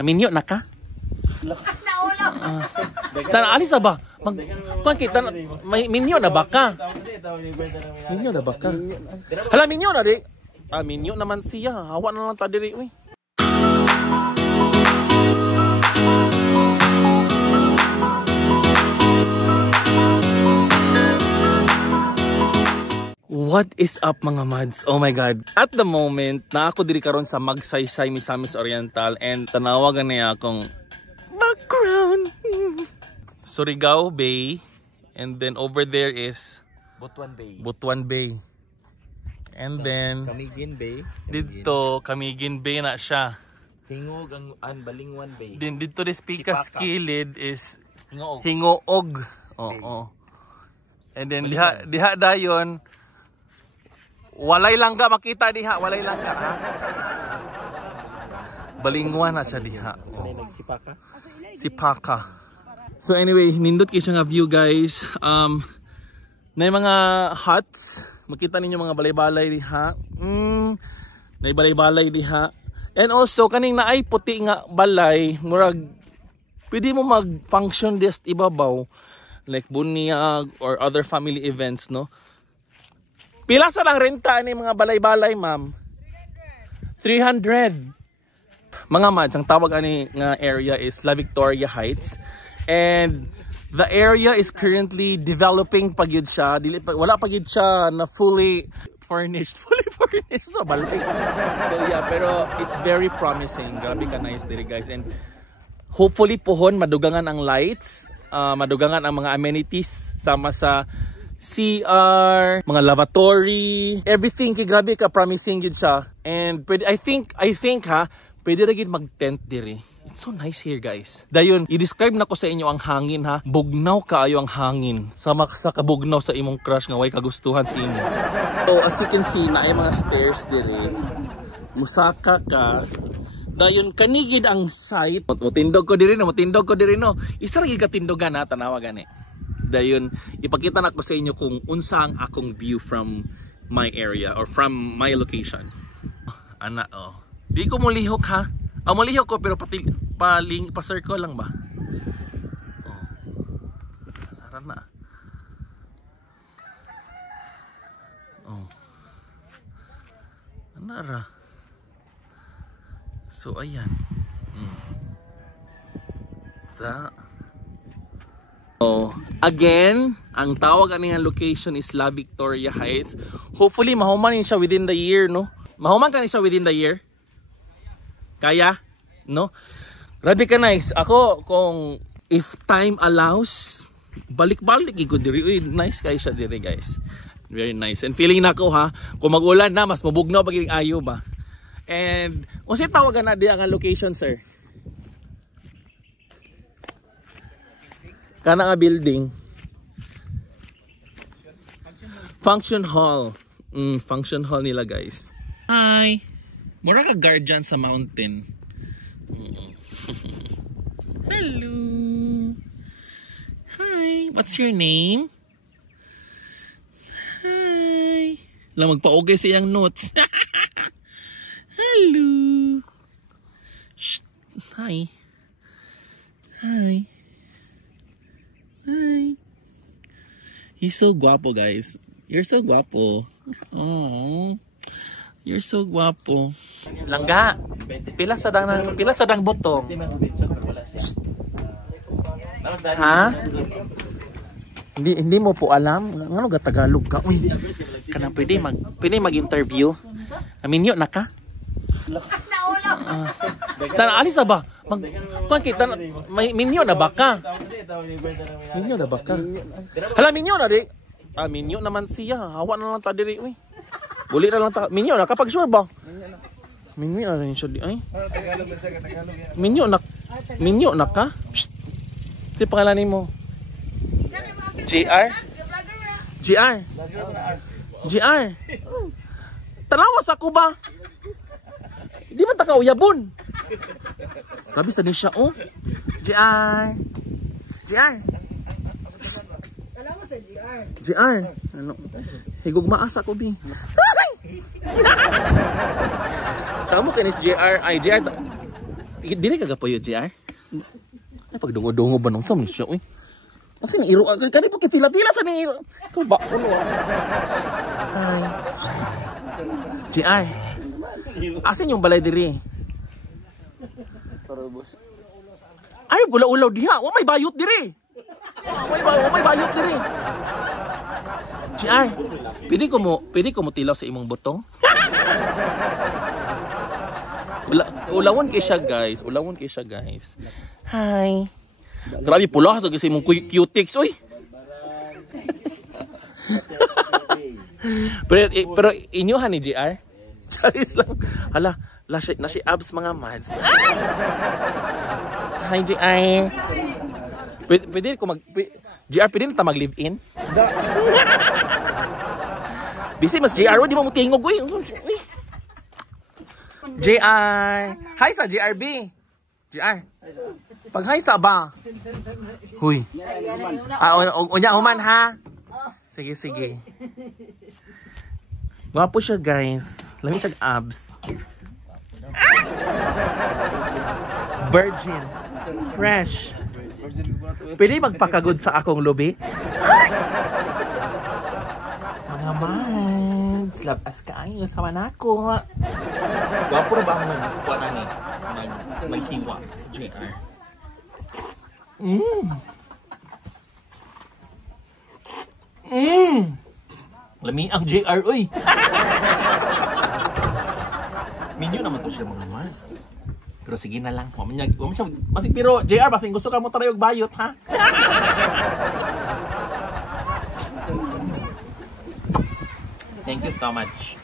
Minyo na ka? Tana alis ba? Kuan kita may minyo na baka. Minyo na baka. Hala minyo na di. Minyo naman siya. Hawa na lang ta diri uy. What is up mga mads? Oh my god. At the moment, na ako diri karon sa Magsaysay, Misamis Oriental and tanawagan niya akong background. Surigao Bay and then over there is Butuan Bay. Butuan Bay. And then Camiguin Bay. Dito Camiguin Bay na siya. Hingog ang Balingwan Bay. Then dito di Pikas Kilid is Hingoog. Hingoog. Oo. And then diha dayon walay langga makita diha, walay langga ha. Balingwan na siya diha. Nagsipaka. Sipaka. So anyway, nindot kayo siya nga view guys. Na yung mga huts, makita ninyo mga balay-balay diha. Na yung balay-balay diha. And also kaning na ay puti nga balay, murag pwede mo mag-function just ibabaw like bunyag or other family events, no? Pila sa lang renta ni mga balay-balay, ma'am? 300. Mga mads, ang tawag ani nga area is La Victoria Heights. And the area is currently developing pagyud siya. Wala pagyud siya na fully furnished. Fully furnished sa balay. So yeah, pero it's very promising. Grabe ka nice diri guys. And hopefully pohon madugangan ang lights, madugangan ang mga amenities sama sa CR, mga lavatory, everything kay grabe ka promising gid siya. And pwede, I think ha, pwede ra gid mag-tent diri. It's so nice here guys. Dayon, i-describe na ko sa inyo ang hangin ha. Bugnaw kaayo ang hangin. Sama sa kabugnaw sa imong crush nga way kagustuhan sa inyo. So as you can see, na ay mga stairs diri. Musaka ka. Dayon kanigid ang site. Mutindog ko diri no. Isa ra gid ka tindogan ha, tanawa gani. Dayon, ipakita na ko sa inyo kung unsa ang akong view from my area or from my location. Ana, oh. Di ko mulihok ha. Mulihok ko pero pa-circle lang ba? Oh. Lara na. Oh. Anara. So, ayan. So, again, ang tawag ani nga location is La Victoria Heights. Hopefully mahuman siya within the year, no? Mahuman ka siya within the year? Kaya? No? Grabe ka nice. Ako, kung if time allows, balik-balik ko diri. Uy, nice kayo siya diri guys. Very nice. And feeling na ko ha, kung mag-ulan na, mas mabugnaw pagiging ayo ba? And, unsa tawagan na diya nga location, sir? Kana nga building. Function hall. Function hall nila guys. Hi. Mura ka guardian sa mountain. Hello. Hi. What's your name? Hi. Lang magpaugay sa iyang notes. Hello. Shh. Hi. Hi. Hi. He's so guapo, guys. You're so guapo. Oh, you're so guapo. Langga. Pila sa dang botong. Ha? Hindi mo po alam. Ngano ga Tagalog ka? Uy. Kana pwede mag-interview. Minyo na ka? Tana alis ba? Kuan kita may minyo na baka. Minyo na baka. Hala minyo na di. Minyo naman siya. Hawa na lang ta diri uy. Buli na lang ta. Minyo na kapag sure ba? Minyo na siya di ay. Minyo na ka? Si pangalan nimo? JR? Tanawas ako ba? Di man taka uyabon. Grabe sa siya oh. JR. Alam mo sa GR. Ano? Higog maasa ko bi. Kamu kanis JR. Ay JR. Dili ka gapoy JR. Ay pagdungo-dungo ba nung sa siya uy. Kasi nang iro kani pa kitila-tila sa ni iro. Ko ba ulo. Hi. JR. Asin yung balay diri. Ay gula-ulaw diha. Wa may bayot diri. Wa may bayot diri. JR. Pwede ko mo tilaw sa imong butong? Ulawon kay siya guys. Hi. Grabe pula sa kasi mong cutics oy. pero inyuhan ni JR. Charis lang. Hala, na si abs mga mads. Hi JR. Pwede ko JR pwede na ta mag live in? Bisi mas JR di mo tingog oy. JR. Hi sa JRB. JR. Pag hi sa ba? Huy. Unya human ha. Sige. Gwapo siya guys. Lami siya abs. Virgin. Fresh. Pwede magpakagod sa akong lubi? Mga mads. Labas ka ayo sa manako. Gwapo na ba ang kuha na ni? Maghiwa si JR. Lami ang JR, uy. Minyo naman to siya mga mas. Pero sige na lang. Pero JR, basing gusto ka mo tarayog bayot, ha? Thank you so much.